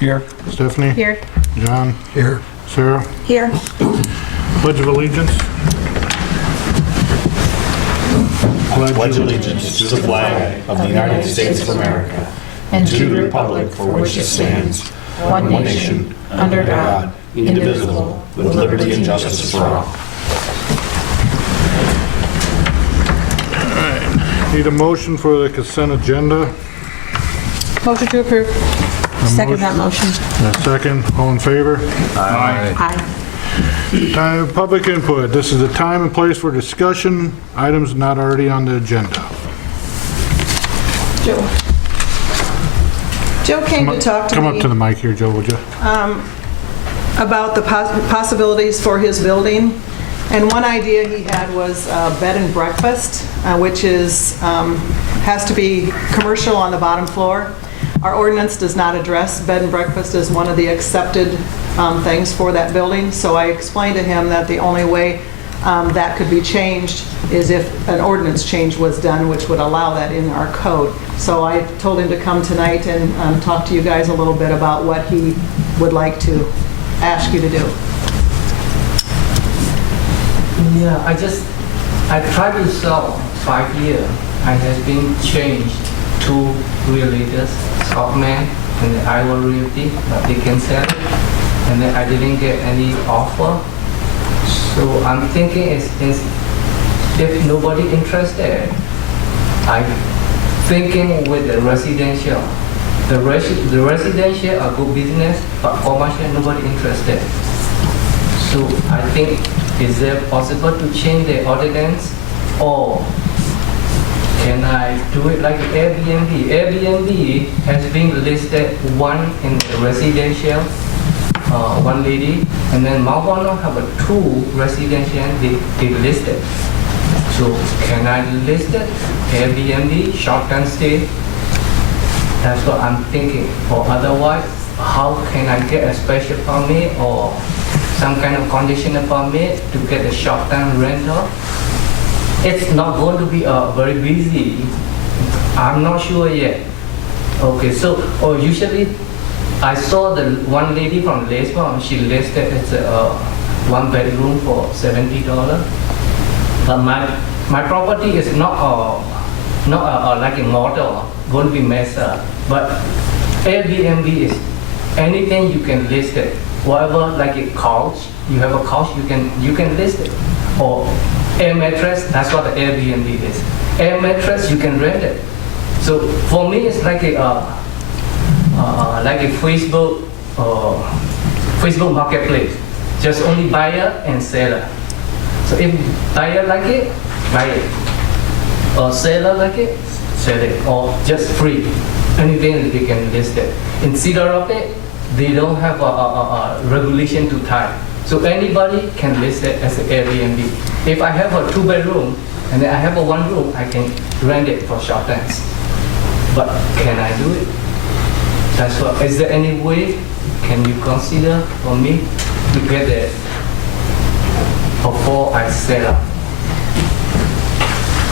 Here. Stephanie? Here. John? Here. Sarah? Here. Pledge of allegiance. Pledge allegiance to the flag of the United States of America and to the republic for which it stands, one nation, under God, indivisible, with liberty and justice for all. Need a motion for the consent agenda. Motion to approve. Second that motion. And a second. All in favor? Aye. Time of public input. This is the time and place for discussion. Items not already on the agenda. Joe came to talk to Come up me to the mic here, Joe, would you? about the possibilities for his building. And one idea he had was bed and breakfast, which has to be commercial on the bottom floor. Our ordinance does not address bed and breakfast as one of the accepted things for that building. So I explained to him that the only way that could be changed is if an ordinance change was done, which would allow that in our code. So I told him to come tonight and talk to you guys a little bit about what he would like to ask you to do. Yeah, I tried to sell 5 years. I have been changed to religious Scotland and the Iowa Realty, but they can sell it. And then I didn't get any offer. So I'm thinking if nobody interested, I'm thinking with the residential. The residential are good business, but commercial nobody interested. So I think, is it possible to change the ordinance, or can I do it like Airbnb? Airbnb has been listed one in the residential, one lady, and then Mount Vernon have a 2 residential they listed. So can I list it Airbnb, short-term stay? That's what I'm thinking. Or otherwise, how can I get a special permit or some kind of conditional permit to get a short-term rental? It's not going to be very busy. I'm not sure yet. Okay, so usually I saw the one lady from Lisbon. She listed it's a 1 bedroom for $70. But my property is not like a model going to be messed up. But Airbnb is anything you can list it. Whatever, like a couch, you have a couch, you can list it. Or air mattress, that's what the Airbnb is. Air mattress, you can rent it. So for me, it's like a Facebook marketplace. Just only buyer and seller. So if buyer like it, buy it. Or seller like it, sell it. Or just free. Anything they can list it. In Cedar Rapids, they don't have a regulation to tie. So anybody can list it as an Airbnb. If I have a 2-bedroom and then I have a 1 room, I can rent it for short times. But can I do it? That's what. Is there any way can you consider for me to get it before I sell up?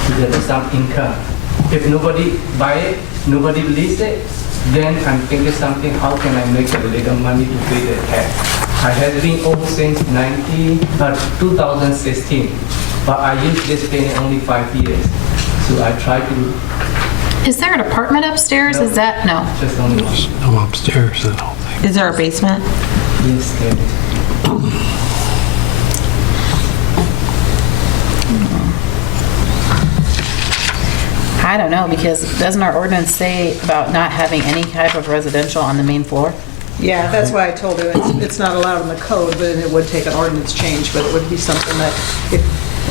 To get some income. If nobody buy it, nobody lease it, then I'm thinking something, how can I make a little money to pay the tax? I have been owned since 2016, but I used this thing only 5 years. So I try to... Is there an apartment upstairs? No. Is that, no? Just only one. No upstairs, I don't think. Is there a basement? Yes, there is. I don't know, because doesn't our ordinance say about not having any type of residential on the main floor? Yeah, that's why I told him it's not allowed in the code, but it would take an ordinance change, but it would be something that, if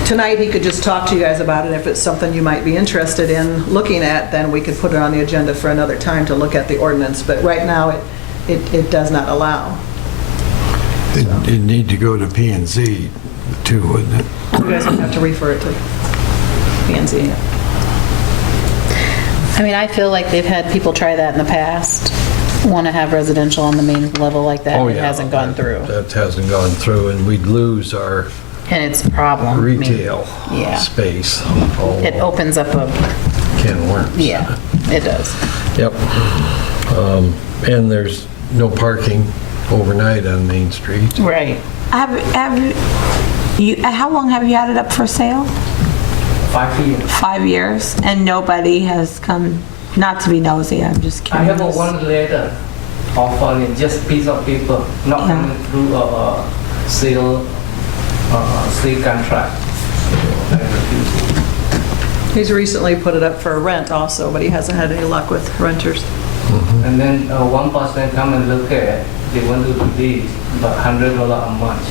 tonight he could just talk to you guys about it. If it's something you might be interested in looking at, then we could put it on the agenda for another time to look at the ordinance. But right now, it does not allow. It'd need to go to P&Z too, wouldn't it? You guys would have to refer it to P&Z. I mean, I feel like they've had people try that in the past, want to have residential on the main level like that, and it hasn't gone through. That hasn't gone through, and we'd lose our And it's a problem. I mean, retail yeah. space. It opens up a, Can work. yeah, it does. Yep. And there's no parking overnight on Main Street. Right. How long have you had it up for sale? 5 years. 5 years, and nobody has come, not to be nosy, I'm just I have curious. one letter offering just piece of paper, not Yeah. coming through a sale contract. I refuse. He's recently put it up for rent also, but he hasn't had any luck with renters. And then one person come and look at it. They want to do this, but $100 a month.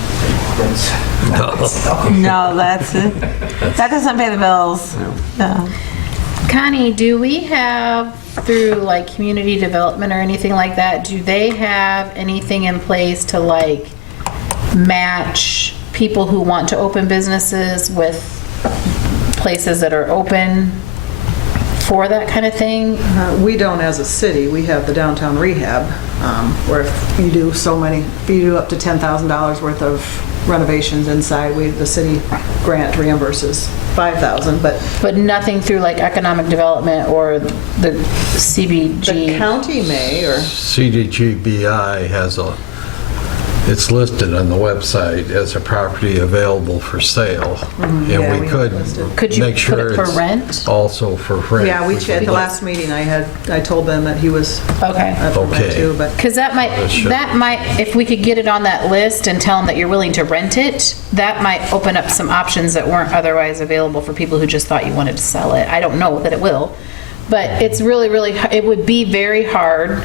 No, that's it. That doesn't pay the bills. No. Connie, do we have, through like community development or anything like that, do they have anything in place to like match people who want to open businesses with places that are open for that kind of thing? We don't as a city, we have the downtown rehab, where if you do if you do up to $10,000 worth of renovations inside, the city grant reimburses $5,000, But nothing through like economic development or the CBG? the county may, or CDGBI it's listed on the website as a property available for sale. And Yeah, we we could listed. Could you make put sure it for it's rent? also for rent. yeah, could at the let- last meeting I told them that he was Okay. up for rent Okay. too, but Because that might, if we could get it on that list and tell them that you're willing to rent it, that might open up some options that weren't otherwise available for people who just thought you wanted to sell it. I don't know that it will, but it's really, it would be very hard.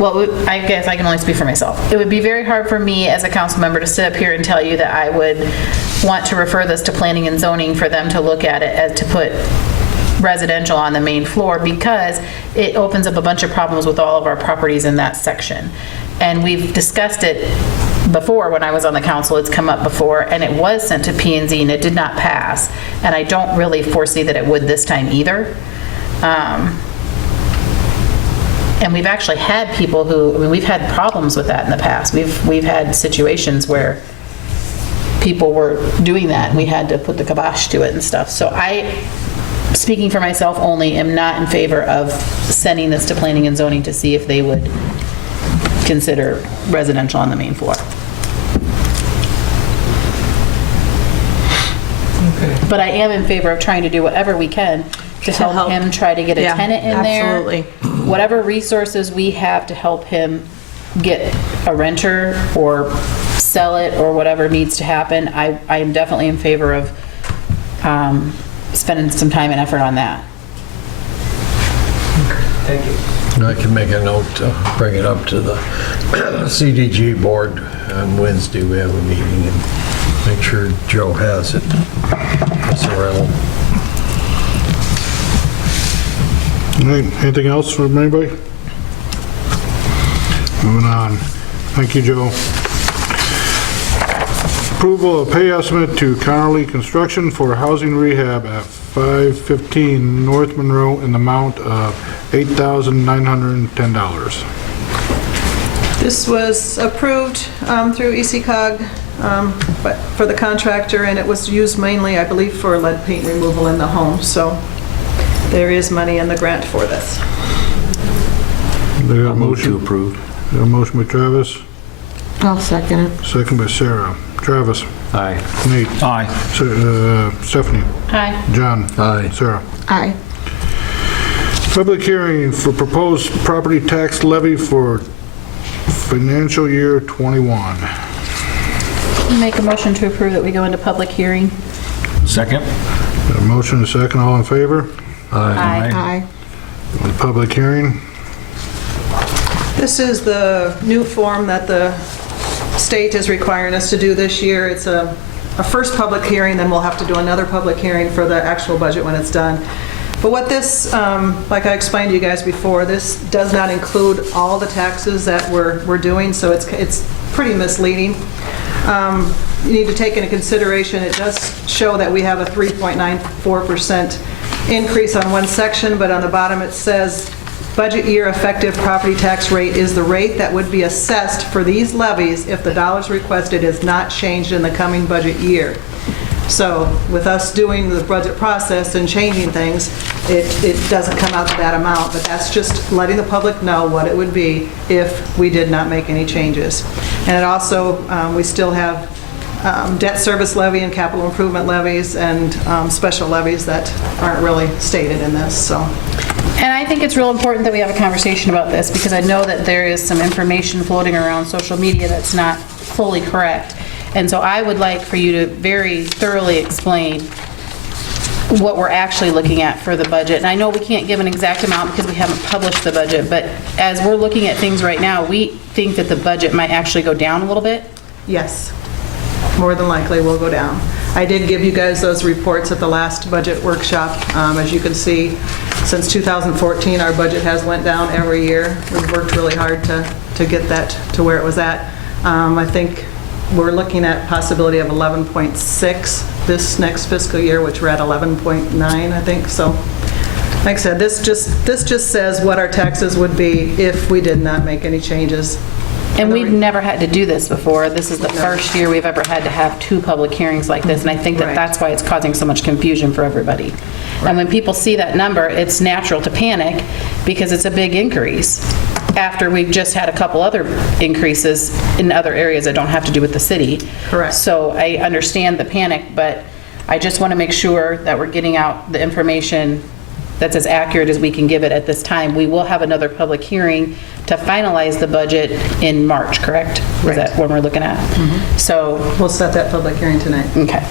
Well, I guess I can only speak for myself. It would be very hard for me as a council member to sit up here and tell you that I would want to refer this to planning and zoning for them to look at it as to put residential on the main floor, because it opens up a bunch of problems with all of our properties in that section. And we've discussed it before when I was on the council. It's come up before, and it was sent to P&Z and it did not pass. And I don't really foresee that it would this time either. And we've actually had people we've had problems with that in the past. We've had situations where people were doing that and we had to put the kibosh to it and stuff. So I, speaking for myself only, am not in favor of sending this to planning and zoning to see if they would consider residential on the main floor. Okay. But I am in favor of trying to do whatever we can to help him try to get a Yeah, tenant in there. absolutely. Whatever resources we have to help him get a renter or sell it or whatever needs to happen, I am definitely in favor of spending some time and effort on that. Thank you. I can make a note to bring it up to the CDG board on Wednesday. We have a meeting and make sure Joe has it. It's a rental. All right, anything else from anybody? Moving on. Thank you, Joe. Approval of pay estimate to Connerley Construction for housing rehab at 515 North Monroe in the amount of $8,910. this was approved through ECOG, but for the contractor, and it was used mainly, I believe, for lead paint removal in the home, so there is money in the grant for this. Do you have a Move to motion? approve. Do you have a motion by Travis, I'll second it. second by Sarah. Travis, Aye. Nate, Aye. Stephanie, Hi. John, Aye. Sarah. Aye. Public hearing for proposed property tax levy for financial year '21. Make a motion to approve that we go into public hearing. Second? Got a motion and a second, all in favor? Aye. Aye. On the public hearing, This is the new form that the state is requiring us to do this year. It's a first public hearing, then we'll have to do another public hearing for the actual budget when it's done. But what this, like I explained to you guys before, this does not include all the taxes that we're doing, so it's pretty misleading. You need to take into consideration, it does show that we have a 3.94% increase on one section, but on the bottom it says, budget year effective property tax rate is the rate that would be assessed for these levies if the dollars requested is not changed in the coming budget year. So with us doing the budget process and changing things, it doesn't come out to that amount, but that's just letting the public know what it would be if we did not make any changes. And it also, we still have debt service levy and capital improvement levies and special levies that aren't really stated in this, so. And I think it's real important that we have a conversation about this, because I know that there is some information floating around social media that's not fully correct. And so I would like for you to very thoroughly explain what we're actually looking at for the budget. And I know we can't give an exact amount because we haven't published the budget, but as we're looking at things right now, we think that the budget might actually go down a little bit. Yes, more than likely will go down. I did give you guys those reports at the last budget workshop. As you can see, since 2014, our budget has went down every year. We've worked really hard to get that to where it was at. I think we're looking at possibility of 11.6 this next fiscal year, which we're at 11.9, I think. So, like I said, this just says what our taxes would be if we did not make any changes. And we've never had to do this before. This is the first year we've ever had to have 2 public hearings like this, and I think that Right. that's why it's causing so much confusion for everybody. And when people see that number, it's natural to panic because it's a big increase after we've just had a couple other increases in other areas that don't have to do with the city. Correct. So I understand the panic, but I just want to make sure that we're getting out the information that's as accurate as we can give it at this time. We will have another public hearing to finalize the budget in March, correct? Is Right. that what we're looking at? So, We'll set that public hearing tonight. okay.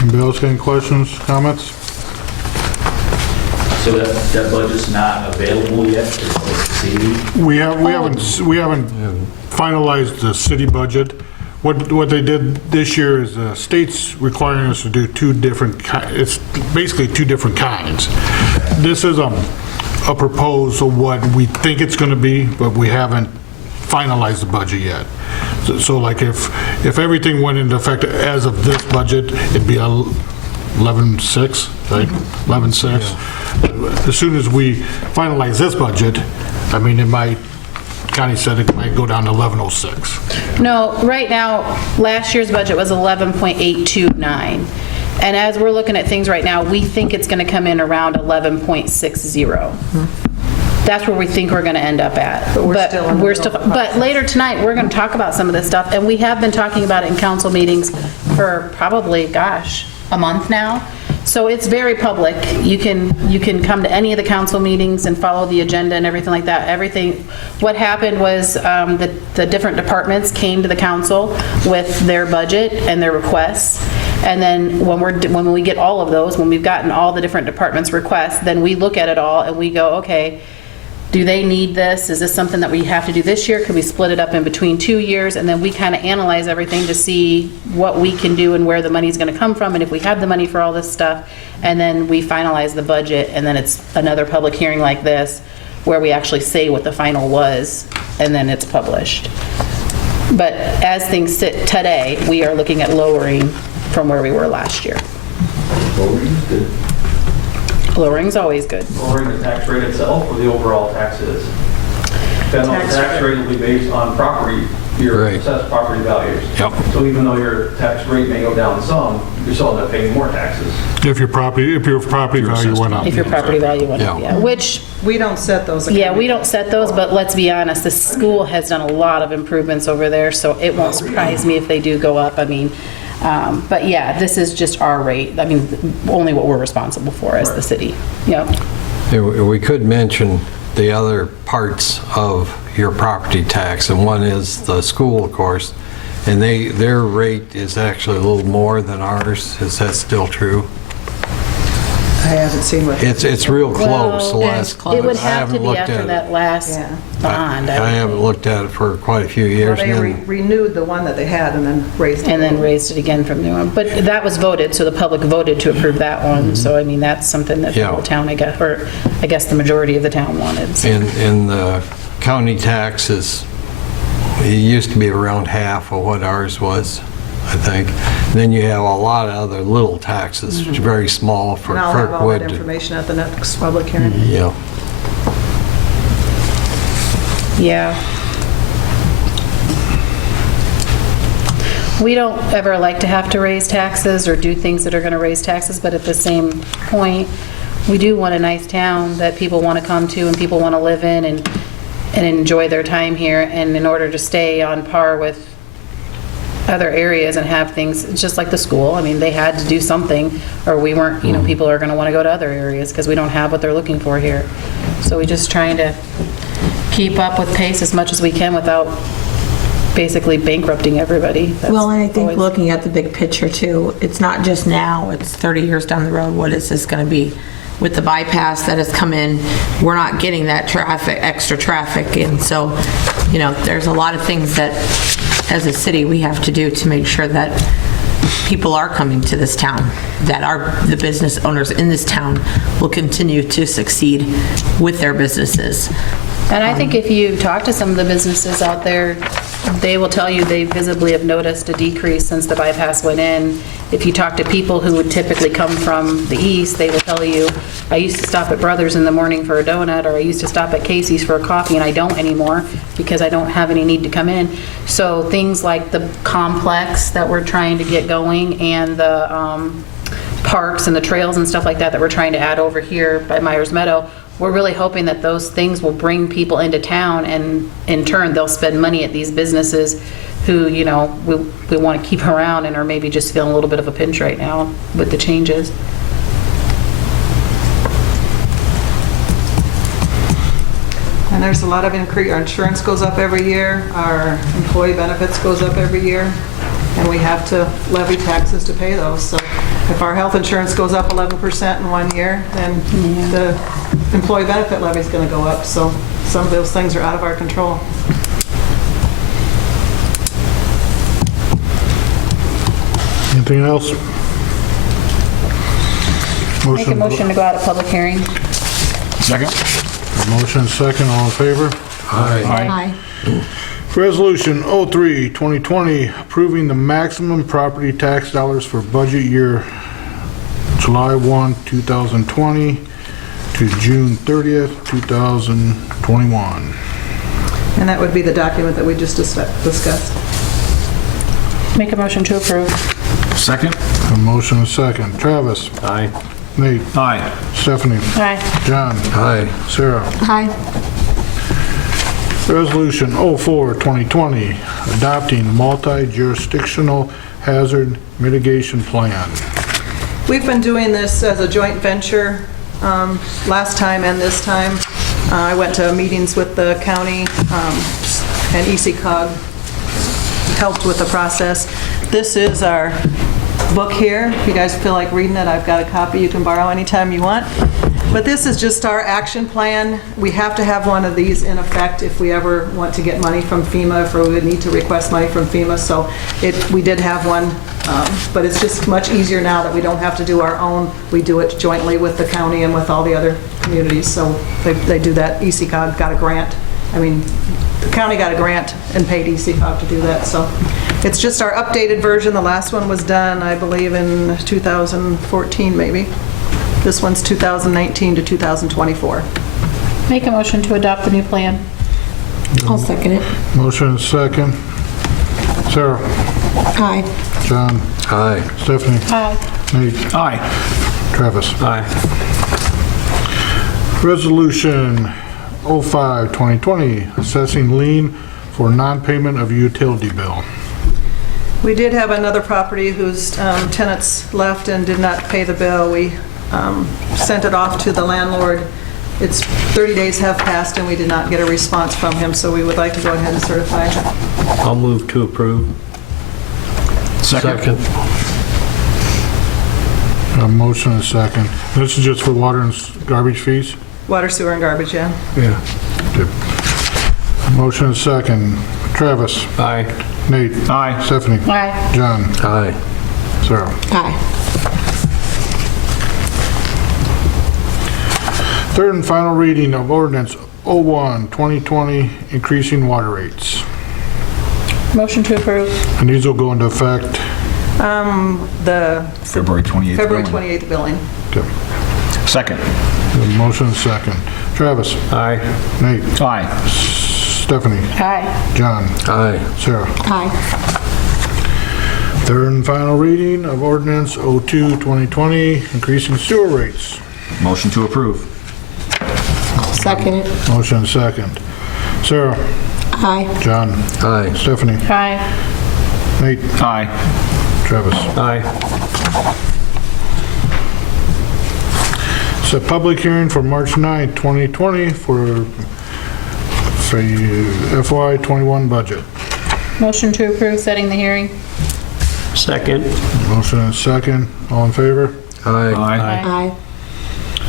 Anybody else got any questions, comments? So that budget's not available yet for the city? We haven't finalized the city budget. What they did this year is the state's requiring us to do it's basically 2 different kinds. This is a proposal of what we think it's going to be, but we haven't finalized the budget yet. So like if everything went into effect as of this budget, it'd be 11.6, right? 11.6. As soon as we finalize this budget, I mean, Connie said it might go down to 11.06. No, right now, last year's budget was 11.829. And as we're looking at things right now, we think it's going to come in around 11.60. That's where we think we're going to end up at. But we're still in the middle of the But later tonight, we're going to talk about some of this stuff, and we have been talking about it in council meetings for probably, gosh, a month now. So it's very public. You can come to any of the council meetings and follow the agenda and everything like that. What happened was the different departments came to the council with their budget and their requests. And then when we get all of those, when we've gotten all the different departments' requests, then we look at it all and we go, okay, do they need this? Is this something that we have to do this year? Could we split it up in between 2 years? And then we kind of analyze everything to see what we can do and where the money's going to come from, and if we have the money for all this stuff. And then we finalize the budget, and then it's another public hearing like this where we actually say what the final was, and then it's published. But as things sit today, we are looking at lowering from where we were last year. Lowering's always good. Lowering the tax rate itself or the overall taxes? Then the tax rate will be based on property, your Right. assessed property values. Yep. So even though your tax rate may go down some, you're still end up paying more taxes. If your property value went up. If your property value went up, Yeah. yeah. Which, We don't set those. yeah, we don't set those, but let's be honest, the school has done a lot of improvements over there, so it won't surprise me if they do go up. I mean, but yeah, this is just our rate. I mean, only what we're responsible for as the city. Yep. We could mention the other parts of your property tax, and one is the school, of course, and their rate is actually a little more than ours. Is that still true? I haven't seen what. It's real close. Well, last- it would I have haven't to be looked after at it. that last Yeah. bond. I haven't looked at it for quite a few Well, years. they and then- renewed the one that they had and then raised it. And then raised it again from new one. But that was voted, so the public voted to approve that one. So I mean, that's something that the Yeah. whole town, I guess, or I guess the majority of the town wanted. So- And the county taxes, it used to be around half of what ours was, I think. Then you have a lot of other little taxes, which are very small for And I'll have all that Kirkwood. information at the next public hearing. Yeah. Yeah. We don't ever like to have to raise taxes or do things that are going to raise taxes, but at the same point, we do want a nice town that people want to come to and people want to live in and enjoy their time here. And in order to stay on par with other areas and have things, just like the school, I mean, they had to do something, or we weren't, you know, people are going to want to go to other areas because we don't have what they're looking for here. So we're just trying to keep up with pace as much as we can without basically bankrupting everybody. That's Well, and I think always- looking at the big picture too, it's not just now, it's 30 years down the road. What is this going to be? With the bypass that has come in, we're not getting that traffic, extra traffic. And so, you know, there's a lot of things that as a city we have to do to make sure that people are coming to this town, that the business owners in this town will continue to succeed with their businesses. And I think if you talk to some of the businesses out there, they will tell you they visibly have noticed a decrease since the bypass went in. If you talk to people who would typically come from the east, they will tell you, I used to stop at Brothers in the morning for a donut, or I used to stop at Casey's for a coffee, and I don't anymore because I don't have any need to come in. So things like the complex that we're trying to get going and the parks and the trails and stuff like that that we're trying to add over here by Myers Meadow, we're really hoping that those things will bring people into town, and in turn, they'll spend money at these businesses who, you know, we want to keep around and are maybe just feeling a little bit of a pinch right now with the changes. And there's a lot of increase. Our insurance goes up every year, our employee benefits goes up every year, and we have to levy taxes to pay those. So if our health insurance goes up 11% in 1 year, then the employee benefit levy is going to go up. So some of those things are out of our control. Anything else? Make a motion to go out of public hearing. Second? Motion second, all in favor? Aye. Resolution 03, 2020, approving the maximum property tax dollars for budget year July 1, 2020 to June 30th, 2021. And that would be the document that we just discussed. Make a motion to approve. Second? A motion second. Travis? Aye. Nate? Aye. Stephanie? Aye. John? Aye. Sarah? Aye. Resolution 04, 2020, adopting multi-jurisdictional hazard mitigation plan. We've been doing this as a joint venture last time and this time. I went to meetings with the county and ECOG helped with the process. This is our book here. If you guys feel like reading it, I've got a copy you can borrow anytime you want. But this is just our action plan. We have to have one of these in effect if we ever want to get money from FEMA, if we would need to request money from FEMA. So we did have one, but it's just much easier now that we don't have to do our own. We do it jointly with the county and with all the other communities. So they do that. ECOG got a grant. I mean, the county got a grant and paid ECOG to do that. So it's just our updated version. The last one was done, I believe, in 2014 maybe. This one's 2019 to 2024. Make a motion to adopt the new plan. I'll second it. Motion second. Sarah? Aye. John? Aye. Stephanie? Aye. Nate? Aye. Travis? Aye. Resolution 05, 2020, assessing lien for non-payment of utility bill. We did have another property whose tenants left and did not pay the bill. We sent it off to the landlord. It's 30 days have passed and we did not get a response from him, so we would like to go ahead and certify. I'll move to approve. Second. A motion and a second. This is just for water and garbage fees? Water, sewer, and garbage, yeah. Yeah. Motion and second. Travis? Aye. Nate? Aye. Stephanie? Aye. John? Aye. Sarah? Aye. Third and final reading of ordinance 01, 2020, increasing water rates. Motion to approve. And these will go into effect. The February 28th. February billing. 28th billing. Okay. Second? Motion and second. Travis? Aye. Nate? Aye. Stephanie? Aye. John? Aye. Sarah? Aye. Third and final reading of ordinance 02-2020, increasing sewer rates. Motion to approve. Second. Motion second. Sarah? Aye. John? Aye. Stephanie? Hi. Nate? Aye. Travis? Aye. It's a public hearing for March 9th, 2020 for FY '21 budget. Motion to approve setting the hearing. Second. Motion and second. All in favor? Aye. Aye.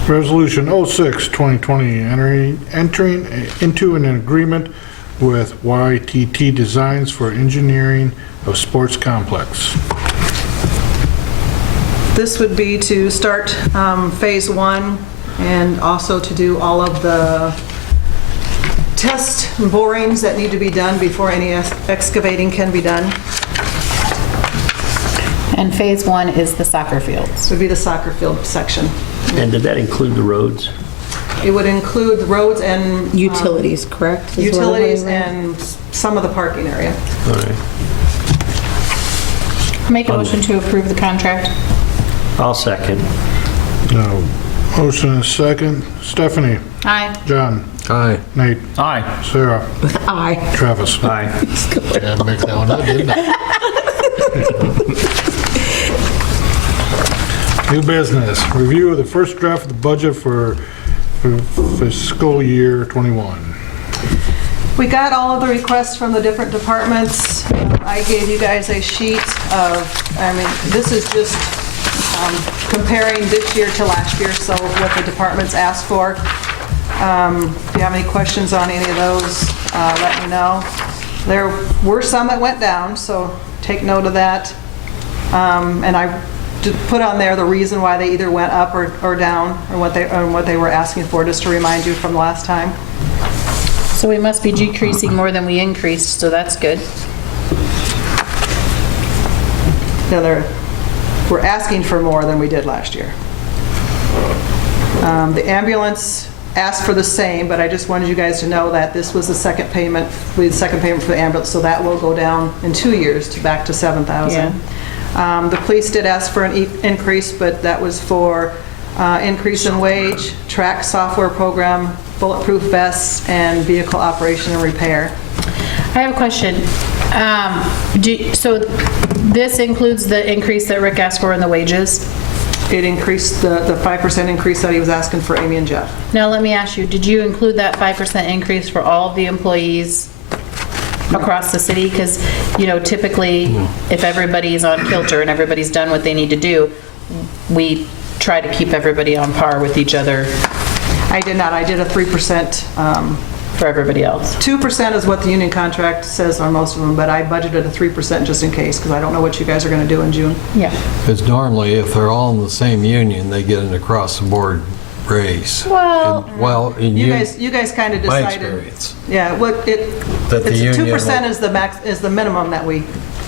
Resolution 06-2020, entering into an agreement with YTT Designs for engineering of sports complex. This would be to start Phase 1 and also to do all of the test borings that need to be done before any excavating can be done. And phase 1 is the soccer fields. This would be the soccer field section. And did that include the roads? It would include the roads and Utilities, correct? Is what utilities I read. and some of the parking area. All right. Make a motion to approve the contract. I'll second. No. Motion and second. Stephanie? Aye. John? Aye. Nate? Aye. Sarah? Aye. Travis? Aye. Had to make that one up, didn't I? New business. Review of the first draft of the budget for fiscal year '21. We got all of the requests from the different departments. I gave you guys a sheet of, this is just comparing this year to last year, so what the departments asked for. If you have any questions on any of those, let me know. There were some that went down, so take note of that. And I put on there the reason why they either went up or down, or what they were asking for, just to remind you from last time. So we must be decreasing more than we increased, so that's good. We're asking for more than we did last year. The ambulance asked for the same, but I just wanted you guys to know that this was the second payment, for the ambulance, so that will go down in 2 years back to $7,000. The police did ask for an increase, but that was for increase in wage, track software program, bulletproof vests, and vehicle operation and repair. I have a question. So this includes the increase that Rick asked for in the wages? It increased the 5% increase that he was asking for Amy and Jeff. Now, let me ask you, did you include that 5% increase for all of the employees across the city? Because, typically, if everybody's on kilter and everybody's done what they need to do, we try to keep everybody on par with each other. I did not. I did a 3%. For everybody else. 2% is what the union contract says on most of them, but I budgeted a 3% just in case, because I don't know what you guys are going to do in June. Yeah. Because normally, if they're all in the same union, they get an across-the-board raise. Well, You guys kind of my decided. experience. Yeah, That the it's union 2% will- is the minimum that we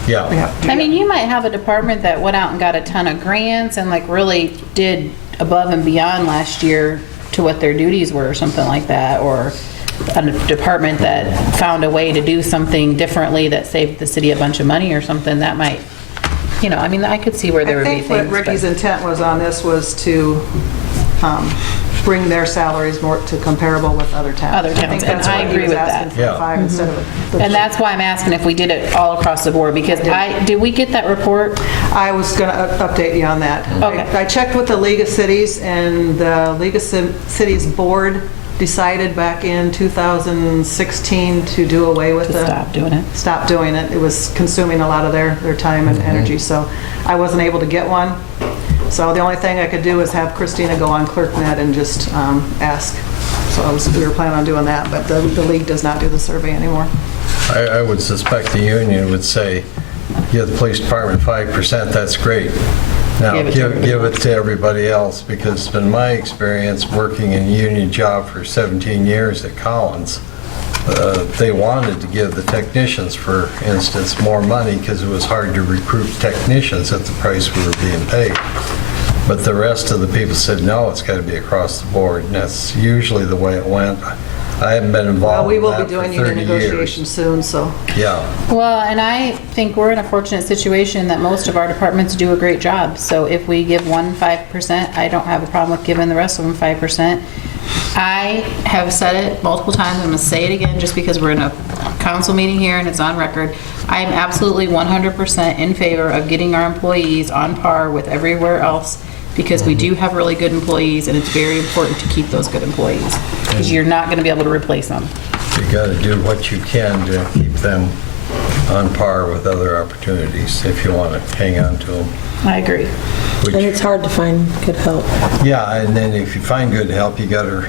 Yeah. have to do. I mean, you might have a department that went out and got a ton of grants and really did above and beyond last year to what their duties were or something like that, or a department that found a way to do something differently that saved the city a bunch of money or something. That might, I could see where there would be I things. think what Ricky's intent was on this was to bring their salaries more to comparable with other towns. Other I think towns, and that's I why he agree was with asking that. for Yeah. 5 instead of the And that's why I'm asking if we did it all across the board, because did we get that report? I was going to update you on that. Okay. I checked with the League of Cities, and the League of Cities board decided back in 2016 to do away with To stop doing it. Stop doing it. It was consuming a lot of their time and energy, so I wasn't able to get one. So the only thing I could do is have Christina go on ClerkNet and just ask. So we were planning on doing that, but the league does not do the survey anymore. I would suspect the union would say, give the police department 5%, that's great. Now, Give it to give it to everybody else, because it's been my experience working in a union job for 17 years at Collins. They wanted to give the technicians, for instance, more money because it was hard to recruit technicians at the price we were being paid. But the rest of the people said, no, it's got to be across the board, and that's usually the way it went. I haven't been Well, involved we in will that be for doing 30 union negotiations soon, so. years. Yeah. Well, and I think we're in a fortunate situation that most of our departments do a great job. So if we give one 5%, I don't have a problem with giving the rest of them 5%. I have said it multiple times, I'm gonna say it again, just because we're in a council meeting here and it's on record. I am absolutely 100% in favor of getting our employees on par with everywhere else, because we do have really good employees, and it's very important to keep those good employees, because you're not gonna be able to replace them. You got to do what you can to keep them on par with other opportunities if you want to hang on to them. I agree. And it's hard to find good help. Yeah, and then if you find good help, you got to,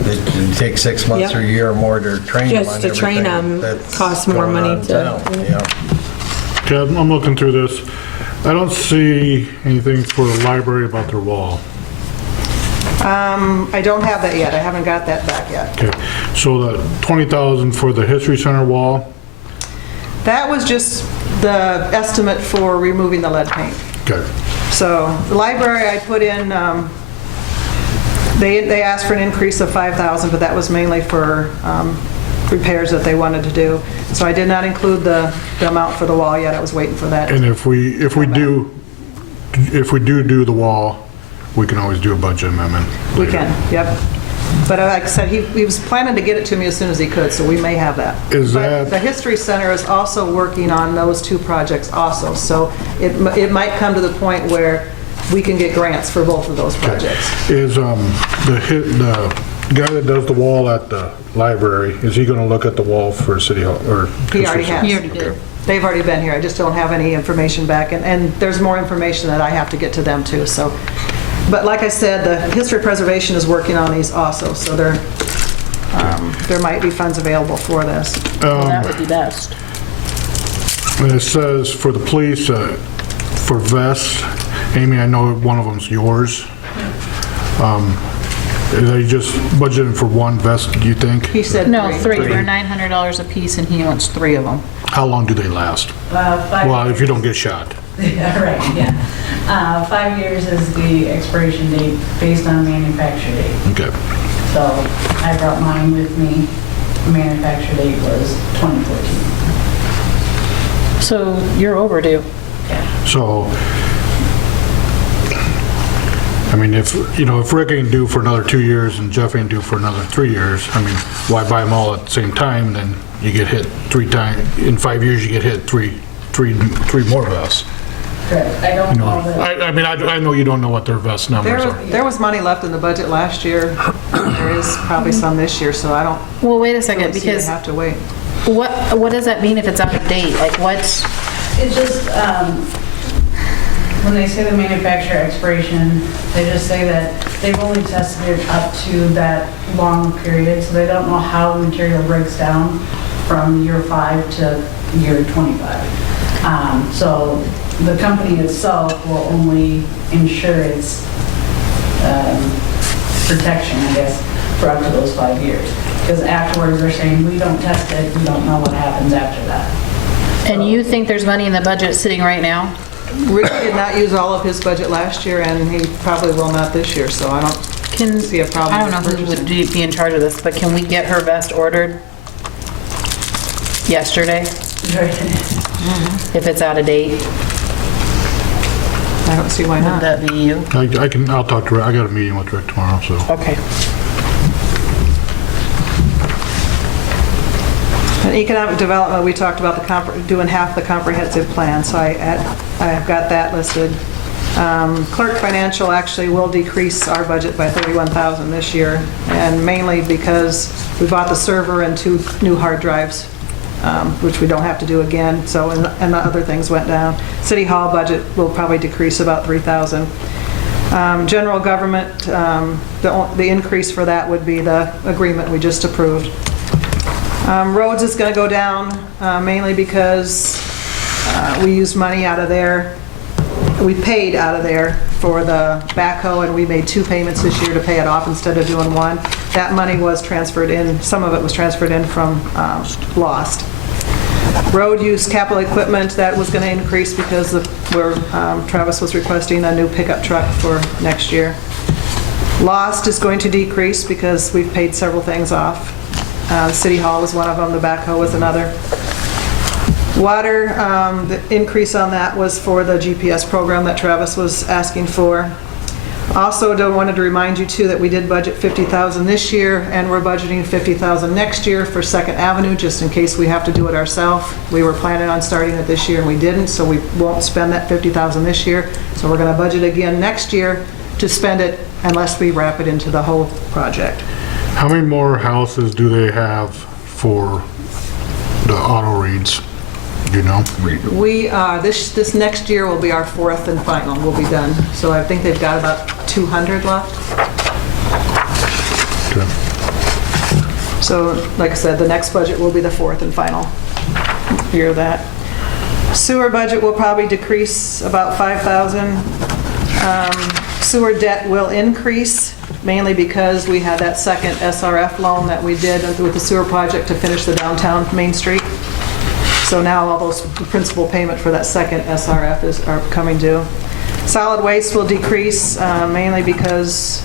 it takes 6 months Yep. or a year or more to train them on Just to train everything them that's costs more going money on in to- town. Yeah. Okay, I'm looking through this. I don't see anything for the library about their wall. I don't have that yet. I haven't got that back yet. Okay, so the 20,000 for the History Center wall, That was just the estimate for removing the lead paint. okay. So the library, I put in, they asked for an increase of 5,000, but that was mainly for repairs that they wanted to do. So I did not include the amount for the wall yet. I was waiting for that. And if we do the wall, we can always do a budget amendment. We later. can, yep. But like I said, he was planning to get it to me as soon as he could, so we may have that. Is But that- the History Center is also working on those two projects also, so it might come to the point where we can get grants for both of those projects. Is the guy that does the wall at the library, is he gonna look at the wall for City Hall, or? He already has. He already did. They've already been here, I just don't have any information back, and there's more information that I have to get to them too, so. But like I said, the History Preservation is working on these also, so there might be funds available for this. Well, that would be best. And it says for the police, for vests, Amy, I know one of them's yours. Are they just budgeting for one vest, do you think? He said No, three. three. They're $900 a piece, and he wants 3 of them. How long do they last? 5 Well, if you don't get shot. Yeah, right, yeah. 5 years is the expiration date based on manufacture date. Okay. So I brought mine with me. Manufacture date was 2014. So you're overdue. So, I mean, if Rick ain't due for another 2 years and Jeff ain't due for another 3 years, I mean, why buy them all at the same time, then you get hit 3 times, in 5 years you get hit three more vests. Correct. I don't know that. I mean, I know you don't know what their vest numbers are. There was money left in the budget last year. There is probably some this year, so I don't Well, wait a second, really see you because have to wait. what does that mean if it's out of date? Like what? It's just, when they say the manufacturer expiration, they just say that they've only tested it up to that long period, so they don't know how the material breaks down from year 5 to year 25. So the company itself will only insure its protection, I guess, for up to those 5 years. Because afterwards, they're saying, we don't test it, we don't know what happens after that. And you think there's money in the budget sitting right now? Rick did not use all of his budget last year, and he probably will not this year, so I don't Can, see a problem I don't know with who would purchasing. be in charge of this, but can we get her vest ordered yesterday if it's out of date? I don't see why Would not. that be you? I'll talk to Rick. I got a meeting with Rick tomorrow, so. Okay. In economic development, we talked about doing half the comprehensive plan, so I've got that listed. Clerk financial actually will decrease our budget by $31,000 this year, and mainly because we bought the server and 2 new hard drives, which we don't have to do again, so, and the other things went down. City Hall budget will probably decrease about $3,000. General government, the increase for that would be the agreement we just approved. Roads is going to go down mainly because we used money out of there. We paid out of there for the backhoe, and we made 2 payments this year to pay it off instead of doing 1. That money was transferred in, some of it was transferred in from Lost. Road use capital equipment, that was going to increase because Travis was requesting a new pickup truck for next year. Lost is going to decrease because we've paid several things off. City Hall was one of them, the backhoe was another. Water, the increase on that was for the GPS program that Travis was asking for. Also, wanted to remind you too that we did budget $50,000 this year, and we're budgeting $50,000 next year for 2nd Avenue, just in case we have to do it ourselves. We were planning on starting it this year and we didn't, so we won't spend that $50,000 this year. So we're gonna budget again next year to spend it unless we wrap it into the whole project. How many more houses do they have for the auto reads? Do you know? We, this next year will be our 4th and final, we'll be done. So I think they've got about 200 left. Okay. So, like I said, the next budget will be the 4th and final year of that. Sewer budget will probably decrease about 5,000. Sewer debt will increase, mainly because we had that second SRF loan that we did with the sewer project to finish the downtown Main Street. So now all those principal payment for that second SRF are coming due. Solid waste will decrease, mainly because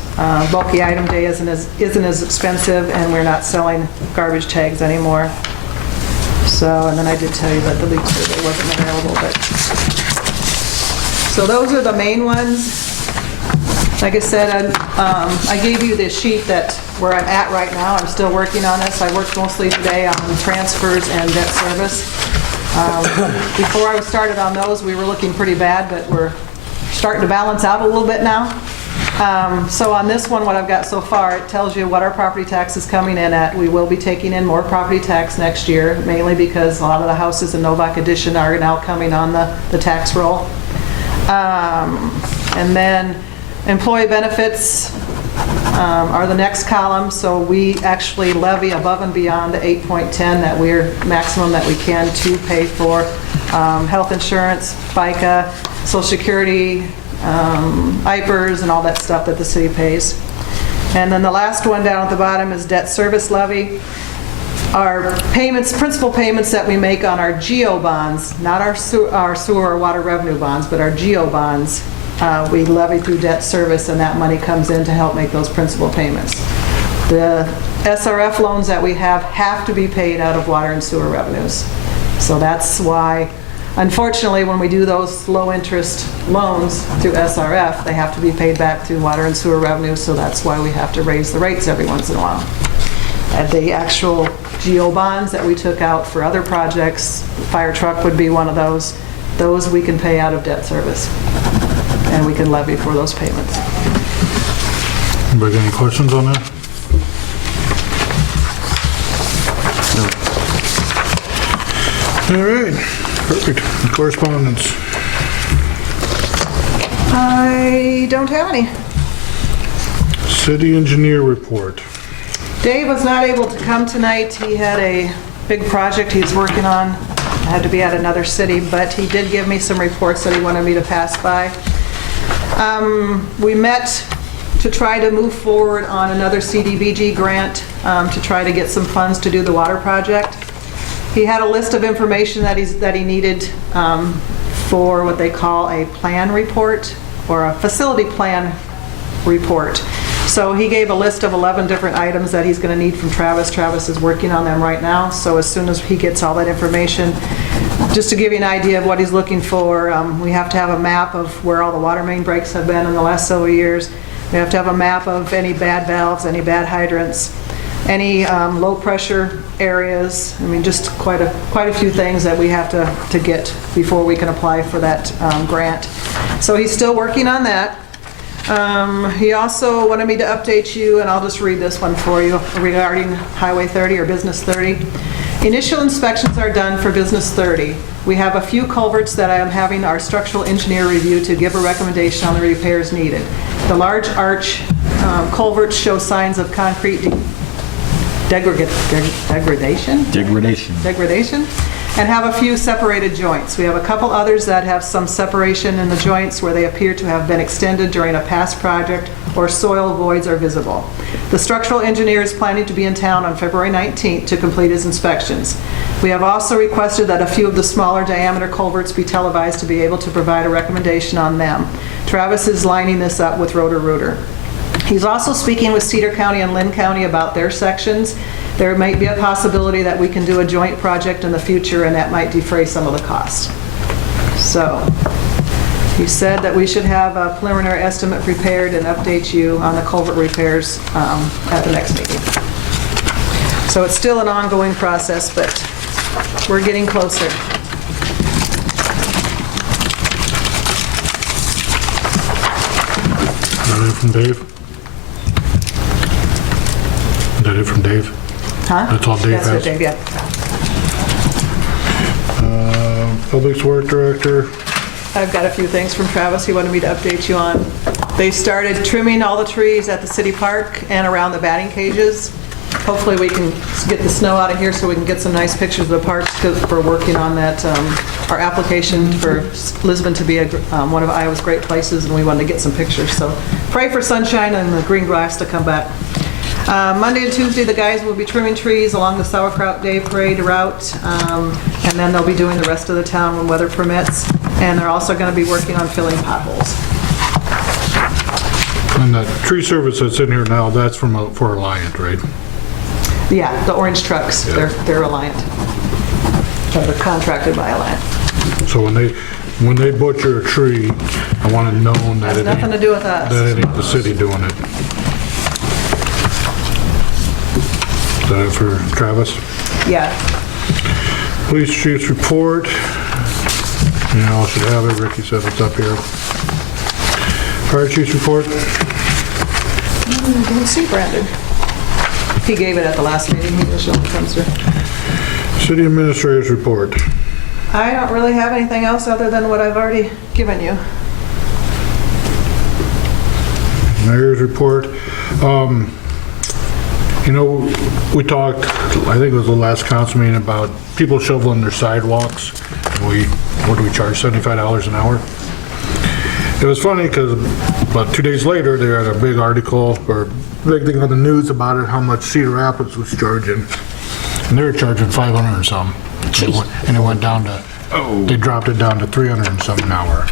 bulky item day isn't as expensive, and we're not selling garbage tags anymore. So, and then I did tell you that the leak survey wasn't available, but. So those are the main ones. Like I said, I gave you this sheet that where I'm at right now. I'm still working on this. I worked mostly today on transfers and debt service. Before I started on those, we were looking pretty bad, but we're starting to balance out a little bit now. So on this one, what I've got so far, it tells you what our property tax is coming in at. We will be taking in more property tax next year, mainly because a lot of the houses in Novak Edition are now coming on the tax roll. And then employee benefits are the next column. So we actually levy above and beyond the 8.10 that we're maximum that we can to pay for health insurance, FICA, Social Security, IPERS, and all that stuff that the city pays. And then the last one down at the bottom is debt service levy. Our payments, principal payments that we make on our GEO bonds, not our sewer or water revenue bonds, but our GEO bonds, we levy through debt service, and that money comes in to help make those principal payments. The SRF loans that we have to be paid out of water and sewer revenues. So that's why, unfortunately, when we do those low interest loans through SRF, they have to be paid back through water and sewer revenues, so that's why we have to raise the rates every once in a while. At the actual GEO bonds that we took out for other projects, the fire truck would be one of those we can pay out of debt service, and we can levy for those payments. Anybody got any questions on that? All right, perfect. Correspondence. I don't have any. City engineer report. Dave was not able to come tonight. He had a big project he's working on. I had to be at another city, but he did give me some reports that he wanted me to pass by. We met to try to move forward on another CDBG grant to try to get some funds to do the water project. He had a list of information that he needed for what they call a plan report or a facility plan report. So he gave a list of 11 different items that he's going to need from Travis. Travis is working on them right now. So as soon as he gets all that information, just to give you an idea of what he's looking for, we have to have a map of where all the water main breaks have been in the last several years. We have to have a map of any bad valves, any bad hydrants, any low pressure areas. I mean, just quite a few things that we have to get before we can apply for that grant. So he's still working on that. He also wanted me to update you, and I'll just read this one for you, regarding Highway 30 or Business 30. Initial inspections are done for Business 30. We have a few culverts that I am having our structural engineer review to give a recommendation on the repairs needed. The large arch culverts show signs of concrete degradation, and have a few separated joints. We have a couple others that have some separation in the joints where they appear to have been extended during a past project or soil voids are visible. The structural engineer is planning to be in town on February 19th to complete his inspections. We have also requested that a few of the smaller diameter culverts be televised to be able to provide a recommendation on them. Travis is lining this up with Roto-Rooter. He's also speaking with Cedar County and Lynn County about their sections. there might be a possibility that we can do a joint project in the future, and that might defray some of the cost. So he said that we should have a preliminary estimate prepared and update you on the culvert repairs at the next meeting. So it's still an ongoing process, but we're getting closer. Is that it from Dave? Is that it from Dave? Huh? That's all Dave That's has? it, Dave, yeah. Public Works Director, I've got a few things from Travis he wanted me to update you on. They started trimming all the trees at the city park and around the batting cages. Hopefully we can get the snow out of here so we can get some nice pictures of the parks, because we're working on that, our application for Lisbon to be one of Iowa's great places, and we wanted to get some pictures. So pray for sunshine and the green grass to come back. Monday and Tuesday, the guys will be trimming trees along the Sauerkraut Day Parade route, and then they'll be doing the rest of the town when weather permits. And they're also going to be working on filling potholes. and the tree service that's in here now, that's for Alliant, right? Yeah, the orange trucks, Yeah. they're Alliant. They're contracted by Alliant. So when they butcher a tree, I want it known that Has it nothing to ain't, do with us. that it ain't the city doing it. Is that it for Travis? Yeah. Police chief's report. You know, I should have it. Ricky said it's up here. Fire chief's report. Didn't see Brandon. He gave it at the last meeting. He usually comes through. City administrator's report. I don't really have anything else other than what I've already given you. Mayor's report. You know, we talked, I think it was the last council meeting, about people shoveling their sidewalks. What do we charge, $75 an hour? It was funny because about 2 days later, they had a big article or big thing on the news about it, how much Cedar Rapids was charging. And they were charging 500 and some. And it went down to, they dropped it down to 300 and some an hour.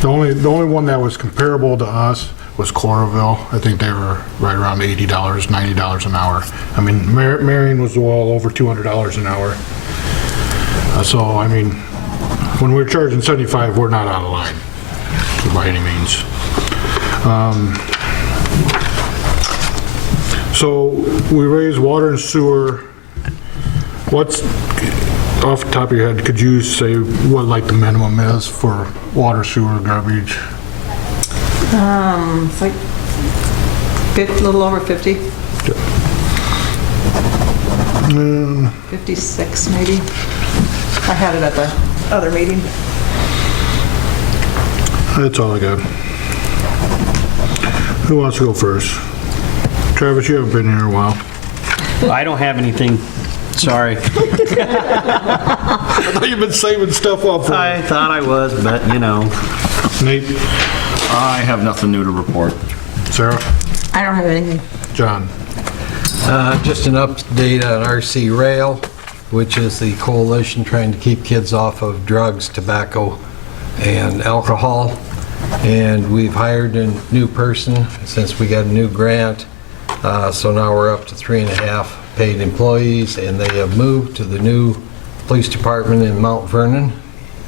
The only one that was comparable to us was Coralville. I think they were right around $80, $90 an hour. I mean, Marion was well over $200 an hour. So, I mean, when we're charging 75, we're not out of line by any means. So we raised water and sewer. What's, off the top of your head, could you say what like the minimum is for water, sewer, garbage? It's like a little over 50. 56 maybe. I had it at the other meeting. That's all I got. Who wants to go first? Travis, you haven't been here in a while. I don't have anything, sorry. I thought you've been saving stuff up for I thought I was, but you know. Nate, I have nothing new to report. Sarah, I don't have anything. John. Just an update on RC Rail, which is the coalition trying to keep kids off of drugs, tobacco, and alcohol. And we've hired a new person since we got a new grant. So now we're up to 3.5 paid employees, and they have moved to the new police department in Mount Vernon.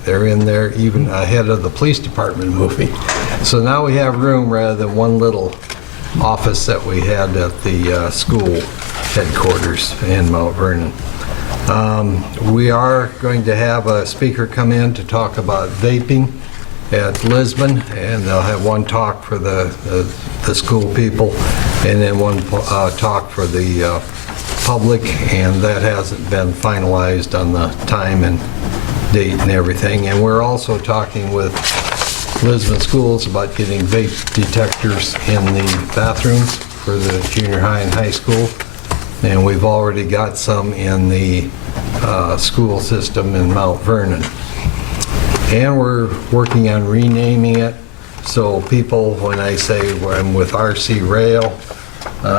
They're in there even ahead of the police department moving. So now we have room rather than one little office that we had at the school headquarters in Mount Vernon. We are going to have a speaker come in to talk about vaping at Lisbon, and they'll have one talk for the school people and then one talk for the public, and that hasn't been finalized on the time and date and everything. And we're also talking with Lisbon schools about getting vape detectors in the bathrooms for the junior high and high school. And we've already got some in the school system in Mount Vernon. And we're working on renaming it so people, when I say I'm with RC Rail,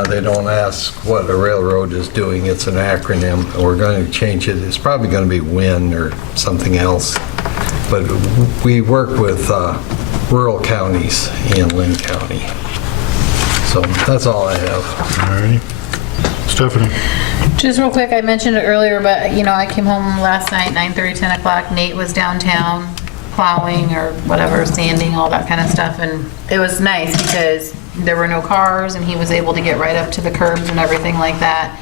they don't ask what a railroad is doing. It's an acronym. We're going to change it. It's probably going to be WIN or something else. But we work with rural counties in Lynn County. So that's all I have. All righty. Stephanie? Just real quick, I mentioned it earlier, but, you know, I came home last night, 9:30, 10 o'clock. Nate was downtown plowing or whatever, sanding, all that kind of stuff, and it was nice because there were no cars, and he was able to get right up to the curbs and everything like that.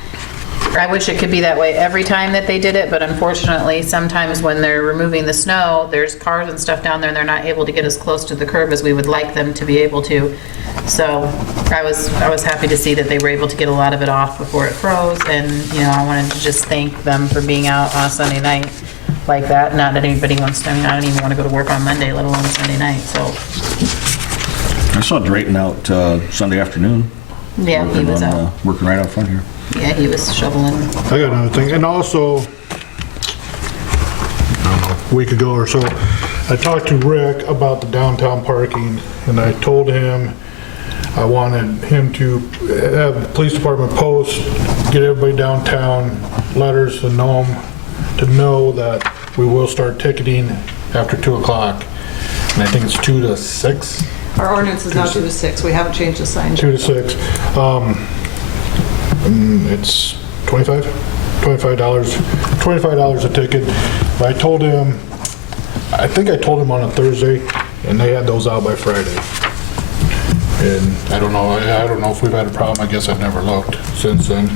I wish it could be that way every time that they did it, but unfortunately, sometimes when they're removing the snow, there's cars and stuff down there, and they're not able to get as close to the curb as we would like them to be able to. So I was happy to see that they were able to get a lot of it off before it froze, and, you know, I wanted to just thank them for being out on a Sunday night like that. Not that anybody wants to, I mean, I don't even want to go to work on Monday, let alone Sunday night, so, I saw Drayton out Sunday afternoon. yeah, he was out. Working right out front here. Yeah, he was shoveling. I got another thing, and also, I don't know, a week ago or so, I talked to Rick about the downtown parking, and I told him I wanted him to have the police department post, get everybody downtown, letters to know that we will start ticketing after 2 o'clock. And I think it's 2 to 6. Our ordinance is now 2 to 6. We haven't changed the sign. 2 to 6. It's $25 a ticket. But I told him, I think I told him on a Thursday, and they had those out by Friday. And I don't know if we've had a problem. I guess I've never looked since then.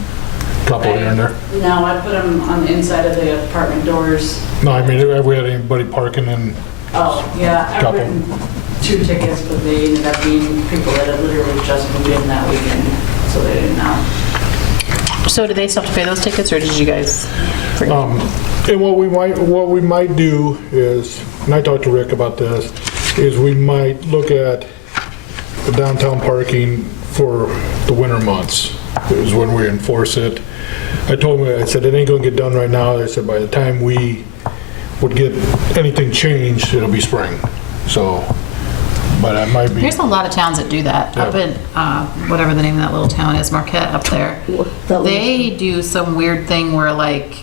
Couple here and there. No, I put them on the inside of the apartment doors. No, I mean, have we had anybody parking in? Oh, yeah, I've Couple. written 2 tickets, but they ended up being people that had literally just moved in that weekend, so they didn't know. So did they still have to pay those tickets, or did you guys forget? And what we might do is, and I talked to Rick about this, is we might look at the downtown parking for the winter months, is when we enforce it. I told him, I said, it ain't gonna get done right now. I said, by the time we would get anything changed, it'll be spring. So, but I might be. There's a lot of towns that do that. Up in, whatever the name of that little town is, Marquette up there. They do some weird thing where, like,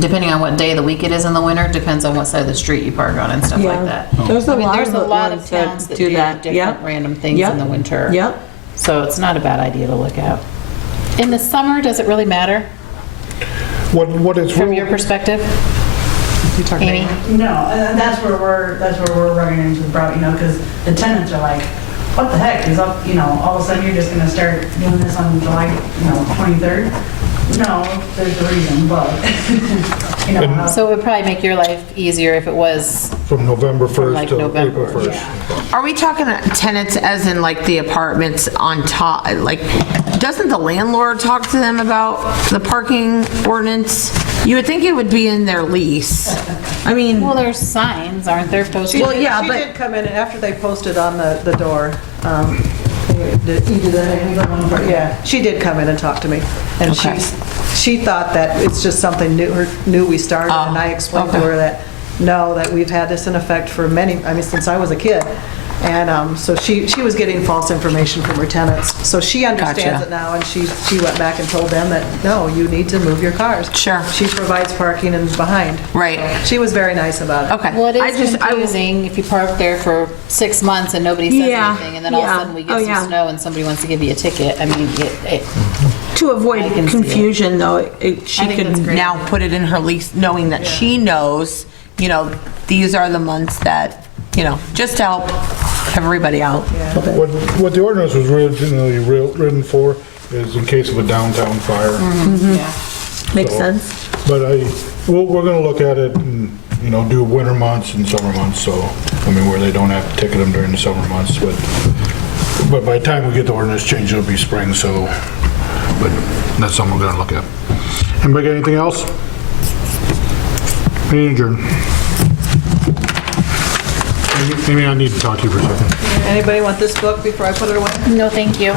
depending on what day of the week it is in the winter, depends on what side of the street you park on and stuff like that. There's a lot there's of a lot of ones that towns that do do that. different Yep. random things Yep. in the winter. Yep. So it's not a bad idea to look at. In the summer, does it really matter What it's from your perspective? You talking Amy? No, and that's where we're running into the problem, you know, because the tenants are like, what the heck is up, you know, all of a sudden you're just gonna start doing this on July, 23rd? No, there's a reason, but, you know. So it would probably make your life easier if it was, from November 1st like to November, April 1st. Are we talking tenants as in like the apartments on top? Like, doesn't the landlord talk to them about the parking ordinance? You would think it would be in their lease. I mean, well, there's signs, aren't there, posted? Well, yeah, She but- did come in, and after they posted on the door, you did that? Yeah, she did come in and talk to me. And Okay. she thought that it's just something new we started, Oh, and I explained to okay. her that, no, that we've had this in effect for since I was a kid. And so she was getting false information from her tenants. So she understands Gotcha. it now, and she went back and told them that, no, you need to move your cars. Sure. She provides parking and behind. Right. So she was very nice about it. Okay. Well, it I is just- I- confusing if you park there for 6 months and nobody says Yeah, anything, and then all of a yeah. sudden we Oh, get some yeah. snow and somebody wants to give you a ticket. I mean, To avoid I can see it. confusion, though, she I think that's could great. now put it in her lease, knowing that she knows, you know, these are the months that, you know, just to help everybody out. What the ordinance was originally written for is in case of a downtown fire. Makes So- sense? But we're gonna look at it and, you know, do winter months and summer months, so, I mean, where they don't have to ticket them during the summer months, but by the time we get the ordinance changed, it'll be spring, so, but that's something we're gonna look at. Anybody got anything else? Meeting adjourned. Amy, I need to talk to you for a second. Anybody want this book before I put it away? no, thank you.